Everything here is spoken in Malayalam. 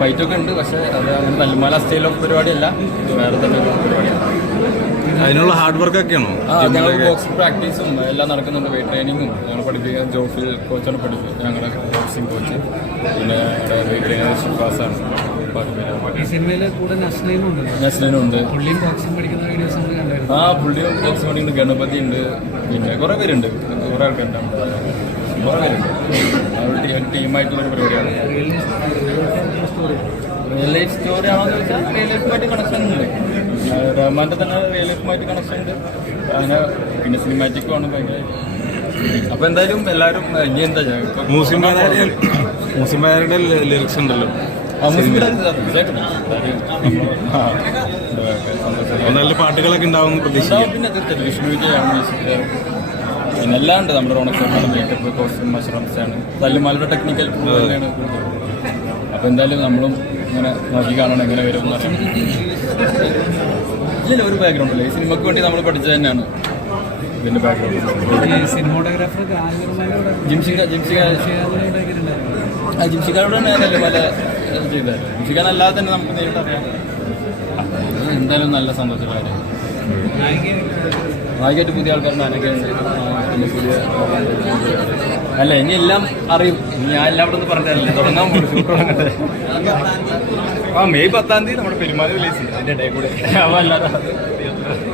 ഫൈറ്റൊക്കെ ഉണ്ട്, പക്ഷേ അത് അങ്ങനെ തല്ലുമാല സ്റ്റൈൽ ഓഫ് പരിപാടിയല്ല, വേറെ തന്നെ ഒരു പരിപാടിയാണ്. അതിനുള്ള ഹാർഡ് വർക്ക് ഒക്കെയാണോ? ഞങ്ങൾ ബോക്സിംഗ് പ്രാക്ടീസും എല്ലാം നടക്കുന്നുണ്ട്. വെയിറ്റ് ട്രെയിനിങ്ങും ഞങ്ങൾ പഠിപ്പിക്കാൻ ജോഫിൽ കോച്ചാണ് പഠിപ്പിക്കുന്നത്, ഞങ്ങളുടെ ബോക്സിംഗ് കോച്ച്. പിന്നെ വെയിറ്റ് ട്രെയിനർ ഷിഫാസാണ്. നസ്ലിനും ഉണ്ട്. പുള്ളിയും ബോക്സിംഗ് പഠിക്കുന്നുണ്ട്. ഗണപതി ഉണ്ട്, പിന്നെ കുറേ പേരുണ്ട്, കുറേ ആൾക്കാരുണ്ട്, കുറേ പേരുണ്ട്. ടീമായിട്ടുള്ളൊരു പരിപാടിയാണ്. റിയൽ ലൈഫ് സ്റ്റോറി ആണോ എന്ന് ചോദിച്ചാൽ റിയൽ ലൈഫുമായിട്ട് കണക്ഷൻ ഉണ്ട്. റഹ്മാന്റെ തന്നെ റിയൽ ലൈഫുമായിട്ട് കണക്ഷൻ ഉണ്ട്. അങ്ങനെ പിന്നെ സിനിമാറ്റിക്കും ആണ് ഭയങ്കര. അപ്പൊ എന്തായാലും എല്ലാവരും ഇനി എന്താ മൂസിമാരുടെ ലിറിക്സ് ഉണ്ടല്ലോ, നല്ല പാട്ടുകളൊക്കെ ഉണ്ടാവും പ്രതീക്ഷിക്കാം. പിന്നെ തീർച്ചയായിട്ടും വിഷ്ണു വിജയാണ് മ്യൂസിക്, പിന്നെ എല്ലാം ഉണ്ട്. നമ്മുടെ റോണക്സാണ്, മേക്കപ്പ്, കോസ്റ്റ്യൂം, മഷറംസാണ്, തല്ലുമാലയുടെ ടെക്നിക്കൽ തന്നെയാണ്. അപ്പോൾ എന്തായാലും നമ്മളും ഇങ്ങനെ നോക്കി കാണണം എങ്ങനെ വരും. ഇല്ല, ഒരു ബാക്ക്ഗ്രൗണ്ട് ഇല്ല. ഈ സിനിമയ്ക്ക് വേണ്ടി നമ്മൾ പഠിച്ചത് തന്നെയാണ് ഇതിന്റെ ബാക്ക്ഗ്രൗണ്ട്. ജിംഷിക്കാരോട് തന്നെ തല്ലുമാല ചെയ്തായിരുന്നു. ജിംഷിക്കാനല്ലാതെ തന്നെ നമുക്ക് നേരിട്ട് അറിയാം. എന്തായാലും നല്ല സന്തോഷമുള്ള കാര്യം. നായികയായിട്ട് പുതിയ ആൾക്കാരുടെ അനൊക്കെയുണ്ട്. പിന്നെ പുതിയ അല്ല, ഇനി എല്ലാം അറിയും. ഞാൻ എല്ലാം ഇവിടെ നിന്ന് പറഞ്ഞതല്ലേ, തുടങ്ങാൻ പോകും. ഷൂട്ട് തുടങ്ങട്ടെ. മെയ് 10 നമ്മുടെ പെരുമാറി റിലീസ് അതിൻ്റെ ഇടയിൽ കൂടെ. അല്ലാതെ